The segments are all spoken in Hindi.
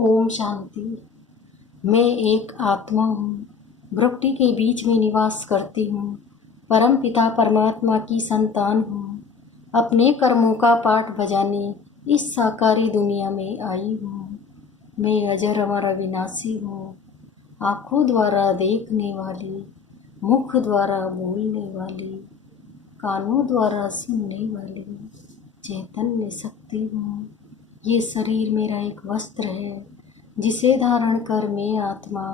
ओम शांति। मैं एक आत्मा हूँ, भ्रुकुटी के बीच में निवास करती हूँ। परम पिता परमात्मा की संतान हूँ। अपने कर्मों का पाठ बजाने इस साकारी दुनिया में आई हूँ। मैं अजर अमर अविनाशी हूँ, आँखों द्वारा देखने वाली, मुख द्वारा बोलने वाली, कानों द्वारा सुनने वाली चैतन्य शक्ति हूँ। ये शरीर मेरा एक वस्त्र है जिसे धारण कर मैं आत्मा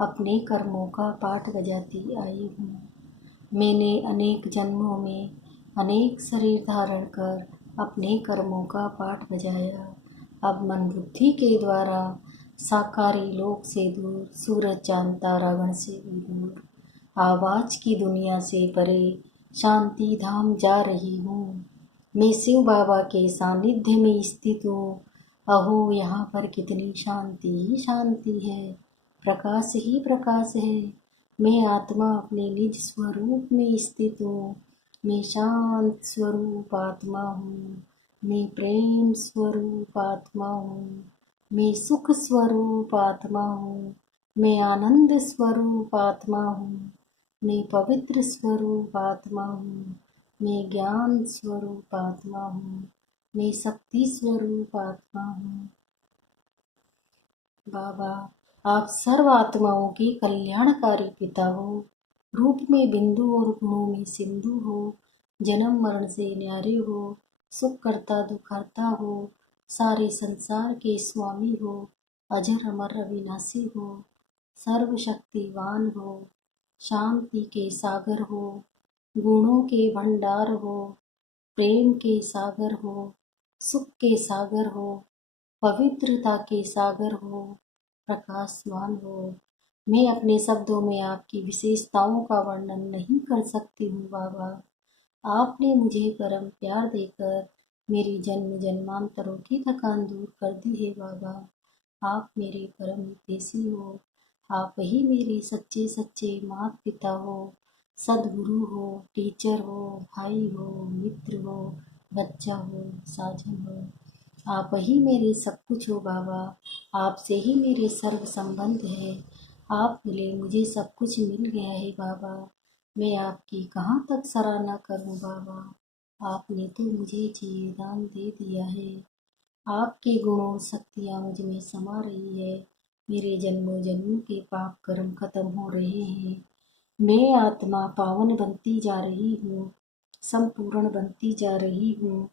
अपने कर्मों का पाठ बजाती आई हूँ। मैंने अनेक जन्मों में अनेक शरीर धारण कर अपने कर्मों का पाठ बजाया। अब मन बुद्धि के द्वारा साकारी लोक से दूर, सूरज चांद तारागण से भी दूर, आवाज की दुनिया से परे शांति धाम जा रही हूँ। मैं शिव बाबा के सानिध्य में स्थित हूँ। अहो, यहाँ पर कितनी शांति ही शांति है, प्रकाश ही प्रकाश है। मैं आत्मा अपने निज स्वरूप में स्थित हूँ। मैं शांत स्वरूप आत्मा हूँ। मैं प्रेम स्वरूप आत्मा हूँ। मैं सुख स्वरूप आत्मा हूँ। मैं आनंद स्वरूप आत्मा हूँ। मैं पवित्र स्वरूप आत्मा हूँ। मैं ज्ञान स्वरूप आत्मा हूँ। मैं शक्ति स्वरूप आत्मा हूँ। बाबा, आप सर्व आत्माओं के कल्याणकारी पिता हो। रूप में बिंदु और गुणों में सिंधु हो। जन्म मरण से न्यारे हो। सुख करता दुखाता हो। सारे संसार के स्वामी हो। अजर अमर अविनाशी हो। सर्वशक्तिवान हो। शांति के सागर हो। गुणों के भंडार हो। प्रेम के सागर हो। सुख के सागर हो। पवित्रता के सागर हो। प्रकाशवान हो। मैं अपने शब्दों में आपकी विशेषताओं का वर्णन नहीं कर सकती हूँ बाबा। आपने मुझे परम प्यार देकर मेरी जन्म जन्मांतरों की थकान दूर कर दी है बाबा। आप मेरे परम हितैषी हो। आप ही मेरे सच्चे सच्चे माता पिता हो, सदगुरु हो, टीचर हो, भाई हो, मित्र हो, बच्चा हो, साजन हो। आप ही मेरे सब कुछ हो बाबा। आपसे ही मेरे सर्व संबंध है। आप मिले मुझे सब कुछ मिल गया है बाबा। मैं आपकी कहाँ तक सराहना करूं बाबा। आपने तो मुझे जीवदान दे दिया है। आपके गुणों शक्तियाँ मुझ में समा रही है। मेरे जन्मों जन्मों के पाप कर्म खत्म हो रहे हैं। मैं आत्मा पावन बनती जा रही हूँ, संपूर्ण बनती जा रही हूँ।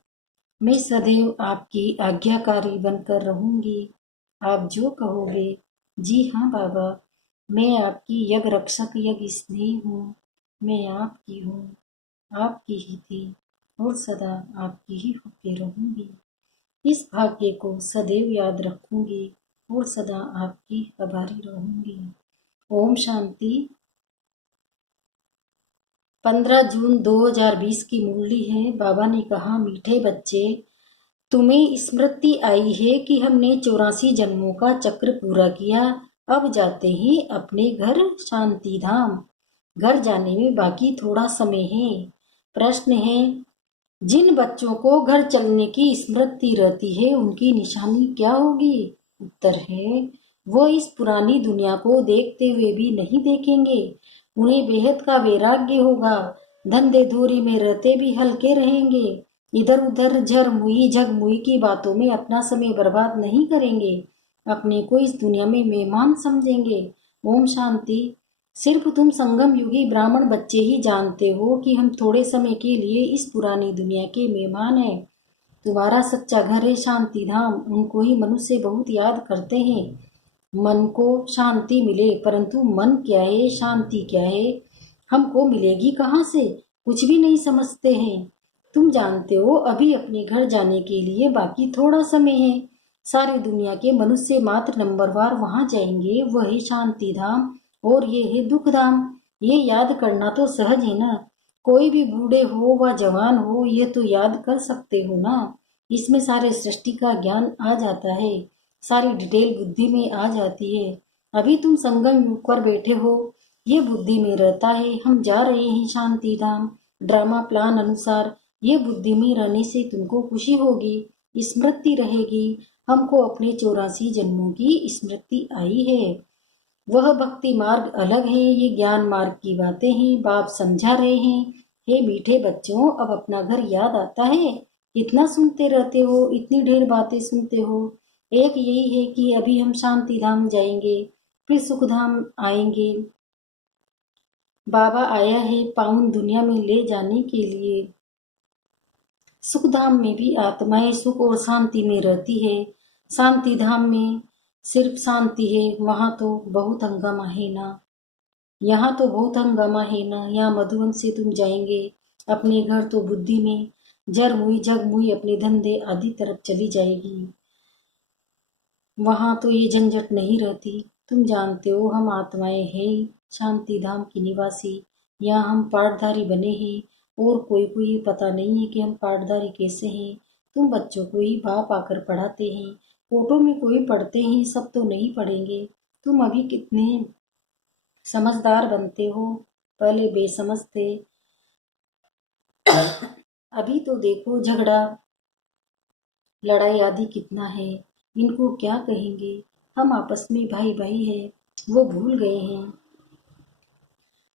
मैं सदैव आपकी आज्ञाकारी बनकर रहूंगी। आप जो कहोगे। जी हाँ बाबा, मैं आपकी यज्ञ रक्षक यज्ञ स्नेही हूँ। मैं आपकी हूँ, आपकी ही थी और सदा आपकी ही होके रहूंगी। इस भाग्य को सदैव याद रखूंगी और सदा आपकी आभारी रहूंगी। ओम शांति। 15 जून 2020 की मुरली है। बाबा ने कहा, मीठे बच्चे, तुम्हें स्मृति आई है कि हमने 84 जन्मों का चक्र पूरा किया। अब जाते ही अपने घर शांति धाम। घर जाने में बाकी थोड़ा समय है। प्रश्न है, जिन बच्चों को घर चलने की स्मृति रहती है उनकी निशानी क्या होगी? उत्तर है, वो इस पुरानी दुनिया को देखते हुए भी नहीं देखेंगे। उन्हें बेहद का वैराग्य होगा। धंधे धूरी में रहते भी हल्के रहेंगे। इधर उधर झर मुई झग मुई की बातों में अपना समय बर्बाद नहीं करेंगे। अपने को इस दुनिया में मेहमान समझेंगे। ओम शांति। सिर्फ तुम संगम युगी ब्राह्मण बच्चे ही जानते हो कि हम थोड़े समय के लिए इस पुरानी दुनिया के मेहमान हैं। तुम्हारा सच्चा घर है शांति धाम। उनको ही मनुष्य बहुत याद करते हैं। मन को शांति मिले, परंतु मन क्या है, शांति क्या है, हमको मिलेगी कहाँ से? कुछ भी नहीं समझते हैं। तुम जानते हो अभी अपने घर जाने के लिए बाकी थोड़ा समय है। सारी दुनिया के मनुष्य मात्र नंबरवार वहां जाएंगे, वह है शांति धाम और ये है दुख धाम। ये याद करना तो सहज है ना। कोई भी बूढ़े हो व जवान हो, ये तो याद कर सकते हो ना। इसमें सारे सृष्टि का ज्ञान आ जाता है। सारी डिटेल बुद्धि में आ जाती है। अभी तुम संगम युग पर बैठे हो, ये बुद्धि में रहता है। हम जा रहे हैं शांति धाम। ड्रामा प्लान अनुसार ये बुद्धि में रहने से तुमको खुशी होगी, स्मृति रहेगी। हमको अपने 84 जन्मों की स्मृति आई है। वह भक्ति मार्ग अलग है, ये ज्ञान मार्ग की बातें हैं। बाप समझा रहे हैं, हे मीठे बच्चों, अब अपना घर याद आता है? इतना सुनते रहते हो, इतनी ढेर बातें सुनते हो। एक यही है कि अभी हम शांति धाम जाएंगे, फिर सुख धाम आएंगे। बाबा आया है पावन दुनिया में ले जाने के लिए। सुख धाम में भी आत्माएं सुख और शांति में रहती है। शांति धाम में सिर्फ शांति है, वहां तो बहुत हंगामा है ना। यहाँ तो बहुत हंगामा है ना। यहाँ मधुबन से तुम जाएंगे अपने घर तो बुद्धि में जर मुई जग मुई अपने धंधे आदि तरफ चली जाएगी। वहां तो ये झंझट नहीं रहती। तुम जानते हो हम आत्माएं हैं शांति धाम की निवासी। यहाँ हम पाठधारी बने हैं और कोई को ये पता नहीं है कि हम पाठधारी कैसे हैं। तुम बच्चों को ही बाप आकर पढ़ाते हैं। फोटो में कोई पढ़ते हैं, सब तो नहीं पढ़ेंगे। तुम अभी कितने समझदार बनते हो, पहले बेसमझ थे। अभी तो देखो झगड़ा लड़ाई आदि कितना है। इनको क्या कहेंगे, हम आपस में भाई भाई है, वो भूल गए हैं।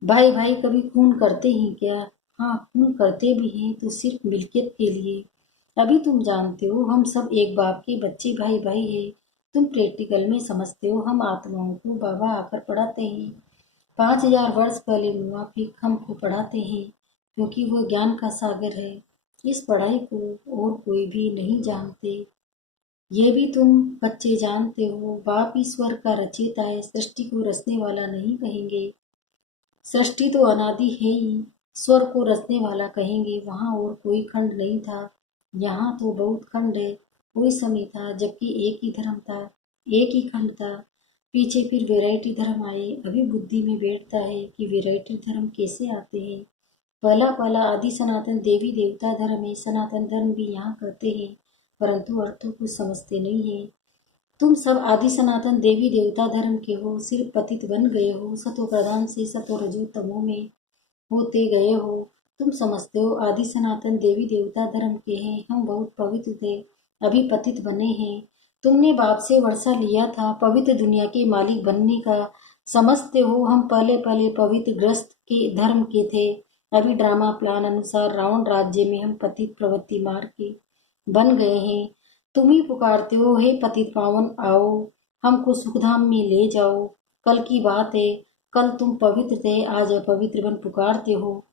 भाई भाई कभी खून करते हैं क्या? हाँ, खून करते भी हैं तो सिर्फ मिल्कियत के लिए। अभी तुम जानते हो हम सब एक बाप के बच्चे भाई भाई है। तुम प्रैक्टिकल में समझते हो, हम आत्माओं को बाबा आकर पढ़ाते हैं। 5000 वर्ष पहले मुआफिक हमको पढ़ाते हैं, क्योंकि वो ज्ञान का सागर है। इस पढ़ाई को और कोई भी नहीं जानते। ये भी तुम बच्चे जानते हो, बाप ईश्वर का रचयिता है, सृष्टि को रचने वाला नहीं कहेंगे। सृष्टि तो अनादि है ही, स्वर को रचने वाला कहेंगे। वहां और कोई खंड नहीं था, यहाँ तो बहुत खंड है। कोई समय था जबकि एक ही धर्म था, एक ही खंड था। पीछे फिर वैरायटी धर्म आए। अभी बुद्धि में बैठता है कि वैरायटी धर्म कैसे आते हैं। पहला पहला आदि सनातन देवी देवता धर्म है। सनातन धर्म भी यहाँ कहते हैं, परंतु अर्थों को समझते नहीं है। तुम सब आदि सनातन देवी देवता धर्म के हो, सिर्फ पतित बन गए हो। सतो प्रधान से सतो रजो तमो में होते गए हो। तुम समझते हो आदि सनातन देवी देवता धर्म के हैं, हम बहुत पवित्र थे, अभी पतित बने हैं। तुमने बाप से वर्षा लिया था पवित्र दुनिया के मालिक बनने का। समझते हो हम पहले पहले पवित्र ग्रस्त के धर्म के थे। अभी ड्रामा प्लान अनुसार रावण राज्य में हम पतित प्रवृत्ति मार के बन गए हैं। तुम ही पुकारते हो, हे पतित पावन आओ, हमको सुखधाम में ले जाओ। कल की बात है, कल तुम पवित्र थे, आज अपवित्र बन पुकारते हो।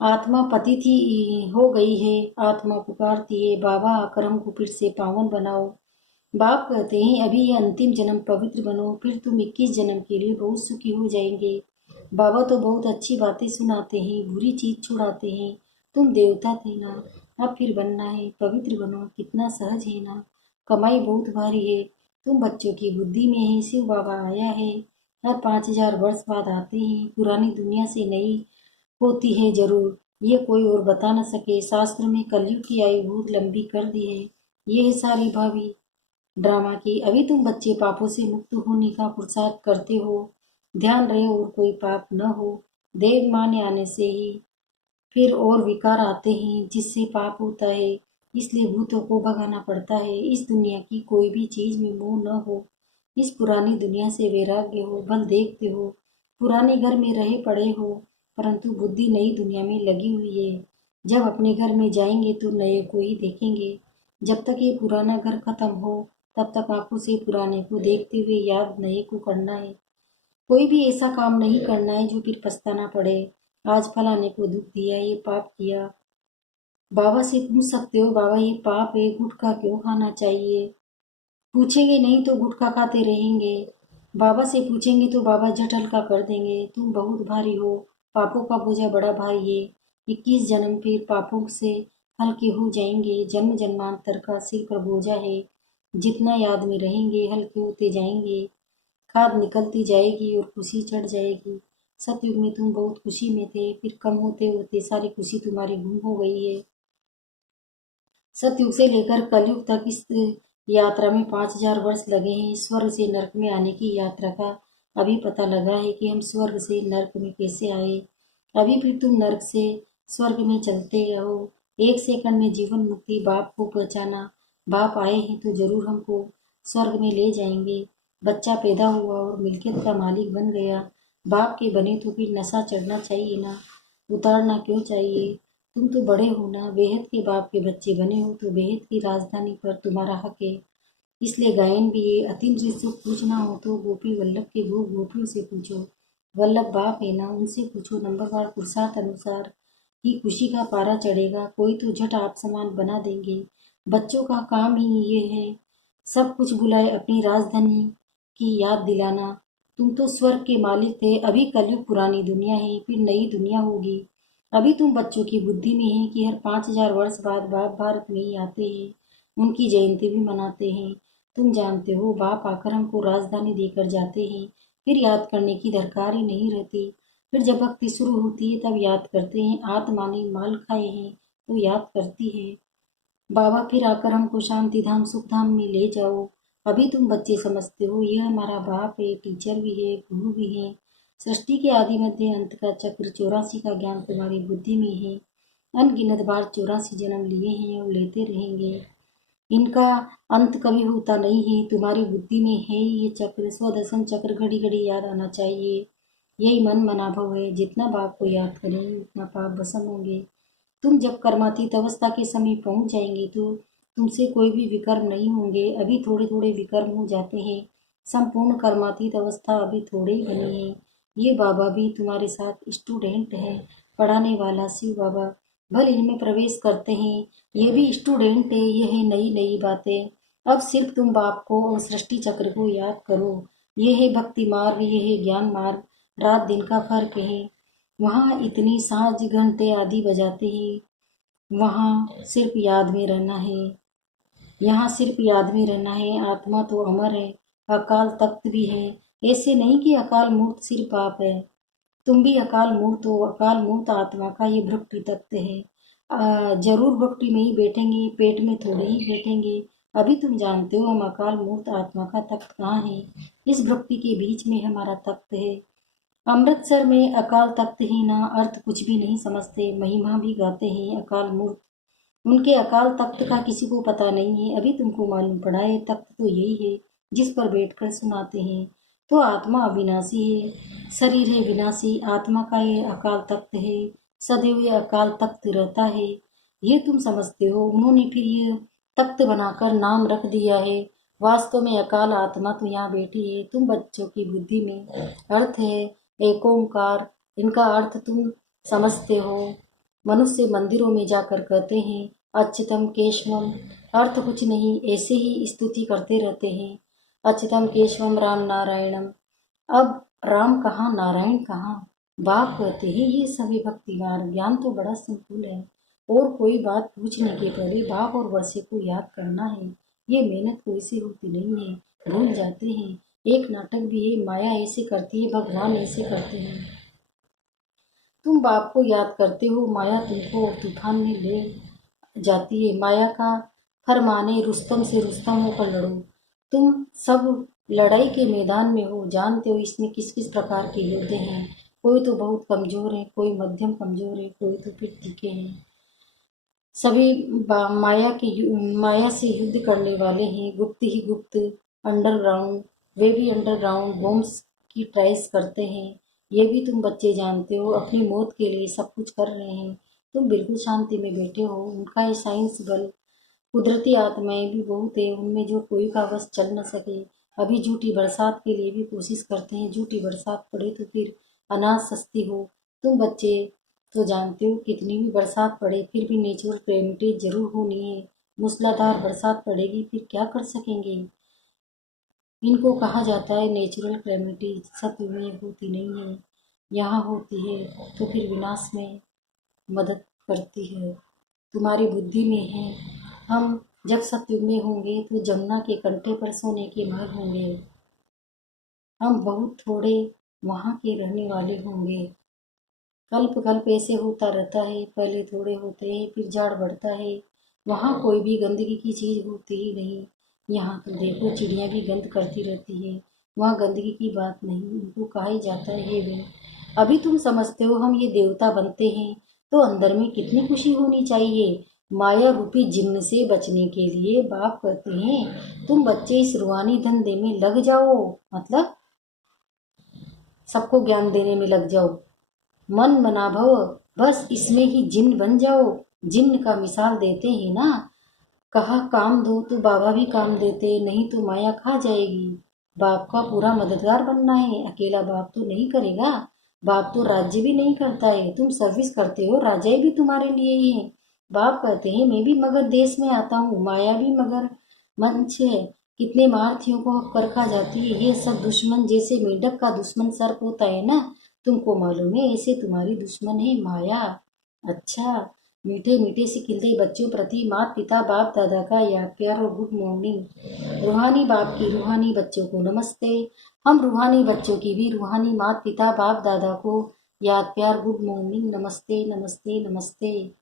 आत्मा पतित ही हो गई है, आत्मा पुकारती है, बाबा आकर हमको फिर से पावन बनाओ। बाप कहते हैं अभी ये अंतिम जन्म पवित्र बनो, फिर तुम 21 जन्म के लिए बहुत सुखी हो जाएंगे। बाबा तो बहुत अच्छी बातें सुनाते हैं, बुरी चीज छुड़ाते हैं। तुम देवता थे ना, अब फिर बनना है, पवित्र बनो। कितना सहज है ना, कमाई बहुत भारी है। तुम बच्चों की बुद्धि में है, शिव बाबा आया है, हर 5000 वर्ष बाद आते हैं। पुरानी दुनिया से नई होती है जरूर, ये कोई और बता न सके। शास्त्र में कलयुग की आयु बहुत लंबी कर दी है। ये है सारी भावी ड्रामा की। अभी तुम बच्चे पापों से मुक्त होने का पुरुषार्थ करते हो। ध्यान रहे और कोई पाप न हो। देव माने आने से ही फिर और विकार आते हैं, जिससे पाप होता है। इसलिए भूतों को भगाना पड़ता है। इस दुनिया की कोई भी चीज में मोह न हो। इस पुरानी दुनिया से वैराग्य हो। बल देखते हो पुराने घर में रहे पड़े हो, परंतु बुद्धि नई दुनिया में लगी हुई है। जब अपने घर में जाएंगे तो नए को ही देखेंगे। जब तक ये पुराना घर खत्म हो, तब तक आंखों से पुराने को देखते हुए याद नए को करना है। कोई भी ऐसा काम नहीं करना है जो फिर पछताना पड़े। आज फलाने को दुख दिया, ये पाप किया। बाबा से पूछ सकते हो, बाबा ये पाप है, गुटखा क्यों खाना चाहिए? पूछेंगे नहीं तो गुटखा खाते रहेंगे। बाबा से पूछेंगे तो बाबा झट हल्का कर देंगे। तुम बहुत भारी हो, पापों का बोझा बड़ा भारी है। 21 जन्म फिर पापों से हल्के हो जाएंगे। जन्म जन्मांतर का सिर पर बोझा है, जितना याद में रहेंगे हल्के होते जाएंगे। खाद निकलती जाएगी और खुशी चढ़ जाएगी। सतयुग में तुम बहुत खुशी में थे, फिर कम होते होते सारी खुशी तुम्हारी गुम हो गई है। सतयुग से लेकर कलयुग तक इस यात्रा में 5000 वर्ष लगे हैं। स्वर्ग से नरक में आने की यात्रा का अभी पता लगा है कि हम स्वर्ग से नरक में कैसे आए। अभी फिर तुम नरक से स्वर्ग में चलते रहो। 1 सेकंड में जीवन मुक्ति। बाप को पहचाना, बाप आए हैं तो जरूर हमको स्वर्ग में ले जाएंगे। बच्चा पैदा हुआ और मिल्कियत का मालिक बन गया, बाप के बने तो फिर नशा चढ़ना चाहिए ना, उतारना क्यों चाहिए? तुम तो बड़े हो ना, बेहद के बाप के बच्चे बने हो तो बेहद की राजधानी पर तुम्हारा हक है। इसलिए गायन भी है, अतीन्द्रिय सुख पूछना हो तो गोपी वल्लभ के गोपियों से पूछो। वल्लभ बाप है ना, उनसे पूछो। नंबरवार पुरुषार्थ अनुसार ही खुशी का पारा चढ़ेगा, कोई तो झट आप समान बना देंगे। बच्चों का काम ही ये है, सब कुछ भुलाए अपनी राजधानी की याद दिलाना। तुम तो स्वर्ग के मालिक थे, अभी कलयुग पुरानी दुनिया है, फिर नई दुनिया होगी। अभी तुम बच्चों की बुद्धि में है कि हर 5,000 वर्ष बाद बाप भारत में ही आते हैं, उनकी जयंती भी मनाते हैं। तुम जानते हो, बाप आकर हमको राजधानी देकर जाते हैं, फिर याद करने की दरकार ही नहीं रहती। फिर जब भक्ति शुरू होती है तब याद करते हैं, आत्मा ने माल खाए हैं तो याद करती है। बाबा फिर आकर हमको शांति धाम सुख धाम में ले जाओ। अभी तुम बच्चे समझते हो यह हमारा बाप है, टीचर भी है, गुरु भी है। सृष्टि के आदि मध्य अंत का चक्र 84 का ज्ञान तुम्हारी बुद्धि में है। अनगिनत बार 84 जन्म लिए हैं और लेते रहेंगे। इनका अंत कभी होता नहीं है, तुम्हारी बुद्धि में है ये चक्र, स्वदर्शन चक्र घड़ी घड़ी याद आना चाहिए। यही मन मनाभव है, जितना बाप को याद करेंगे उतना पाप भस्म होंगे। तुम जब कर्मातीत अवस्था के समीप पहुंच जाएंगे तो तुमसे कोई भी विकर्म नहीं होंगे। अभी थोड़े थोड़े विकर्म हो जाते हैं, संपूर्ण कर्मातीत अवस्था अभी थोड़े ही बनी है। ये बाबा भी तुम्हारे साथ स्टूडेंट है, पढ़ाने वाला शिव बाबा भले इनमें प्रवेश करते हैं, ये भी स्टूडेंट है। ये है नई नई बातें। अब सिर्फ तुम बाप को और सृष्टि चक्र को याद करो। ये है भक्ति मार्ग, ये है ज्ञान मार्ग, रात दिन का फर्क है। वहाँ इतनी साज घंटे आदि बजाते हैं, वहाँ सिर्फ याद में रहना है। यहाँ सिर्फ याद में रहना है। आत्मा तो अमर है, अकाल तख्त भी है। ऐसे नहीं कि अकाल मूर्त सिर्फ बाप है, तुम भी अकाल मूर्त हो। अकाल मूर्त आत्मा का ये भ्रष्टि तख्त है। जरूर भक्ति में ही बैठेंगे, पेट में थोड़े ही बैठेंगे। अभी तुम जानते हो हम अकाल मूर्त आत्मा का तख्त कहाँ है। इस भक्ति के बीच में हमारा तख्त है। अमृतसर में अकाल तख्त ही ना, अर्थ कुछ भी नहीं समझते, महिमा भी गाते हैं अकाल मूर्त। उनके अकाल तख्त का किसी को पता नहीं है। अभी तुमको मालूम पड़ा है, तख्त तो यही है जिस पर बैठकर सुनाते हैं। तो आत्मा अविनाशी है, शरीर है विनाशी। आत्मा का ये अकाल तख्त है, सदैव ये अकाल तख्त रहता है। ये तुम समझते हो। उन्होंने फिर ये तख्त बनाकर नाम रख दिया है। वास्तव में अकाल आत्मा तो यहाँ बैठी है, तुम बच्चों की बुद्धि में अर्थ है एक ओंकार। इनका अर्थ तुम समझते हो। मनुष्य मंदिरों में जाकर कहते हैं अच्युतम केशवम, अर्थ कुछ नहीं, ऐसे ही स्तुति करते रहते हैं। अच्युतम केशवम राम नारायणम। अब राम कहाँ, नारायण कहाँ? बाप कहते हैं ये सभी भक्ति मार्ग। ज्ञान तो बड़ा सिंपल है, और कोई बात पूछने के पहले बाप और वर्षे को याद करना है। ये मेहनत कोई से होती नहीं है, भूल जाते हैं। एक नाटक भी है, माया ऐसे करती है, भगवान ऐसे करते हैं। तुम बाप को याद करते हो, माया तुमको तूफान में ले जाती है। माया का फरमाने रुस्तम से रुस्तम होकर लड़ो। तुम सब लड़ाई के मैदान में हो, जानते हो इसमें किस किस प्रकार के योद्धे हैं। कोई तो बहुत कमजोर है, कोई मध्यम कमजोर है, कोई तो फिर तीखे हैं। सभी माया से युद्ध करने वाले हैं, गुप्त ही गुप्त, अंडरग्राउंड। वे भी अंडरग्राउंड बॉम्ब्स की ट्राइस करते हैं। ये भी तुम बच्चे जानते हो, अपनी मौत के लिए सब कुछ कर रहे हैं। तुम बिल्कुल शांति में बैठे हो। उनका ये साइंस बल, कुदरती आत्माएं भी बहुत है, उनमें जो कोई का बस चल न सके। अभी झूठी बरसात के लिए भी कोशिश करते हैं, झूठी बरसात पड़े तो फिर अनाज सस्ती हो। तुम बच्चे तो जानते हो, कितनी भी बरसात पड़े फिर भी नेचुरल कैलेमिटी जरूर होनी है। मूसलाधार बरसात पड़ेगी फिर क्या कर सकेंगे। इनको कहा जाता है नेचुरल कैलेमिटी, सत्य में होती नहीं है। यहाँ होती है तो फिर विनाश में मदद करती है। तुम्हारी बुद्धि में है। हम जब सतयुग में होंगे तो जमुना के कंठे पर सोने के महल होंगे। हम बहुत थोड़े वहाँ के रहने वाले होंगे। कल्प कल्प ऐसे होता रहता है, पहले थोड़े होते हैं फिर झाड़ बढ़ता है। वहाँ कोई भी गंदगी की चीज़ होती ही नहीं। यहाँ तो देखो चिड़िया भी गंद करती रहती है, वहाँ गंदगी की बात नहीं, उनको कहा ही जाता है वे। अभी तुम समझते हो हम ये देवता बनते हैं तो अंदर में कितनी खुशी होनी चाहिए। माया रूपी जिन्न से बचने के लिए बाप कहते हैं तुम बच्चे इस रूहानी धंधे में लग जाओ, मतलब सबको ज्ञान देने में लग जाओ। मन मना भव, बस इसमें ही जिन्न बन जाओ। जिन्न का मिसाल देते हैं ना, कहा काम दो तो बाबा भी काम देते, नहीं तो माया खा जाएगी। बाप का पूरा मददगार बनना है, अकेला बाप तो नहीं करेगा। बाप तो राज्य भी नहीं करता है, तुम सर्विस करते हो, राजा भी तुम्हारे लिए ही है। बाप कहते हैं मैं भी मगर देश में आता हूँ, माया भी मगर मंच है। कितने महारथियों को कर खा जाती है, ये सब दुश्मन, जैसे मेंढक का दुश्मन सर्प होता है ना, तुमको मालूम है, ऐसे तुम्हारी दुश्मन है माया। अच्छा, मीठे मीठे से खिलते बच्चों प्रति माता पिता बाप दादा का याद प्यार और गुड मॉर्निंग। रूहानी बाप की रूहानी बच्चों को नमस्ते। हम रूहानी बच्चों की भी रूहानी माता पिता बाप दादा को याद प्यार गुड मॉर्निंग, नमस्ते नमस्ते नमस्ते।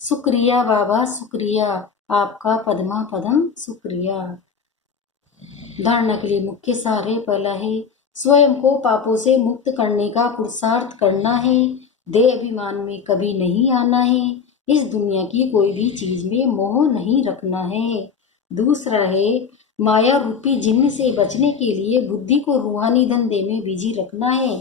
शुक्रिया बाबा शुक्रिया, आपका पद्मा पदम शुक्रिया। धारणा के लिए मुख्य सार है, पहला है स्वयं को पापों से मुक्त करने का पुरुषार्थ करना है। देह अभिमान में कभी नहीं आना है। इस दुनिया की कोई भी चीज में मोह नहीं रखना है। दूसरा है माया रूपी जिन्न से बचने के लिए बुद्धि को रूहानी धंधे में बिजी रखना है।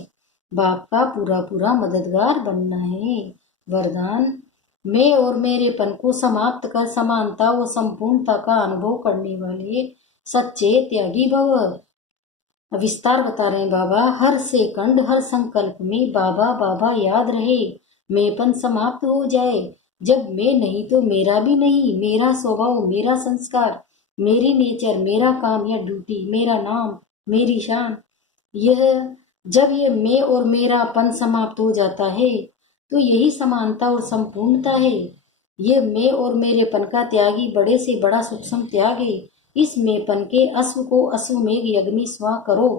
बाप का पूरा पूरा मददगार बनना है। वरदान, मैं और मेरेपन को समाप्त कर समानता व संपूर्णता का अनुभव करने वाले सच्चे त्यागी भव। विस्तार बता रहे हैं बाबा, हर सेकंड हर संकल्प में बाबा बाबा याद रहे। मैंपन समाप्त हो जाए। जब मैं नहीं तो मेरा भी नहीं, मेरा स्वभाव, मेरा संस्कार, मेरी नेचर, मेरा काम या ड्यूटी, मेरा नाम, मेरी शान, यह जब ये मैं और मेरापन समाप्त हो जाता है तो यही समानता और संपूर्णता है। ये मैं और मेरेपन का त्यागी बड़े से बड़ा सूक्ष्म त्याग है। इस मेपन के अश्व को अश्वमेघ यज्ञ में स्वा करो,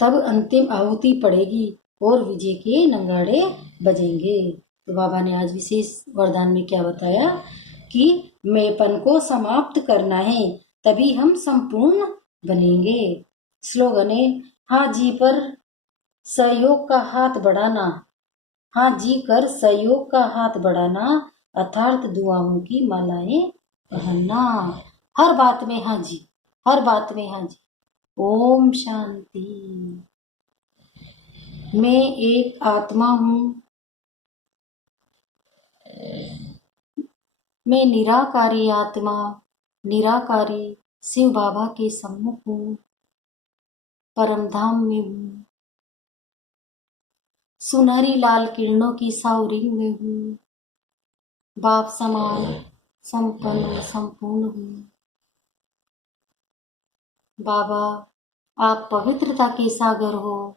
तब अंतिम आहुति पड़ेगी और विजय के नगाड़े बजेंगे। तो बाबा ने आज विशेष वरदान में क्या बताया कि मेपन को समाप्त करना है, तभी हम संपूर्ण बनेंगे। स्लोगन है, हाँ जी पर सहयोग का हाथ बढ़ाना, हाँ जी कर सहयोग का हाथ बढ़ाना, अर्थात दुआओं की मालाएं पहनना। हर बात में हाँ जी, हर बात में हाँ जी। ओम शांति। मैं एक आत्मा हूँ, मैं निराकारी आत्मा, निराकारी शिव बाबा के सम्मुख हूँ, परम धाम में हूँ, सुनहरी लाल किरणों की सावरिंग में हूँ, बाप समान संपन्न संपूर्ण हूँ। बाबा, आप पवित्रता के सागर हो,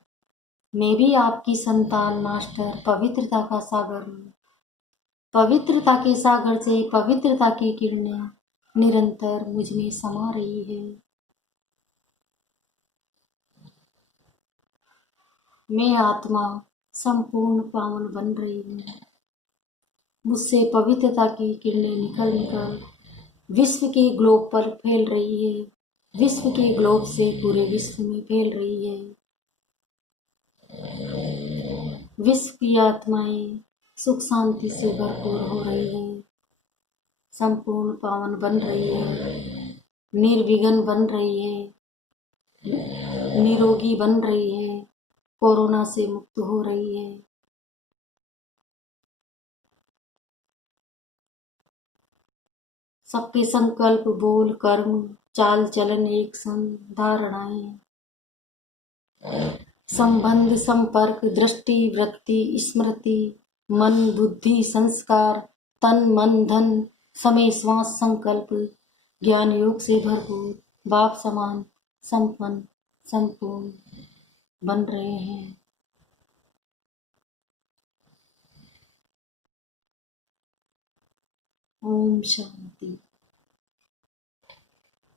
मैं भी आपकी संतान मास्टर पवित्रता का सागर हूँ। पवित्रता के सागर से पवित्रता की किरणें निरंतर मुझ में समा रही है। मैं आत्मा संपूर्ण पावन बन रही हूँ। मुझसे पवित्रता की किरणें निकल निकल विश्व के ग्लोब पर फैल रही है, विश्व के ग्लोब से पूरे विश्व में फैल रही है। विश्व की आत्माएं सुख शांति से भरपूर हो रही है, संपूर्ण पावन बन रही है, निर्विघ्न बन रही है, निरोगी बन रही है, कोरोना से मुक्त हो रही है। सबके संकल्प बोल कर्म चाल चलन एक संग, धारणाएं संबंध संपर्क दृष्टि वृत्ति स्मृति मन बुद्धि संस्कार तन मन धन समय श्वास संकल्प ज्ञान योग से भरपूर बाप समान संपन्न संपूर्ण बन रहे हैं। ओम शांति।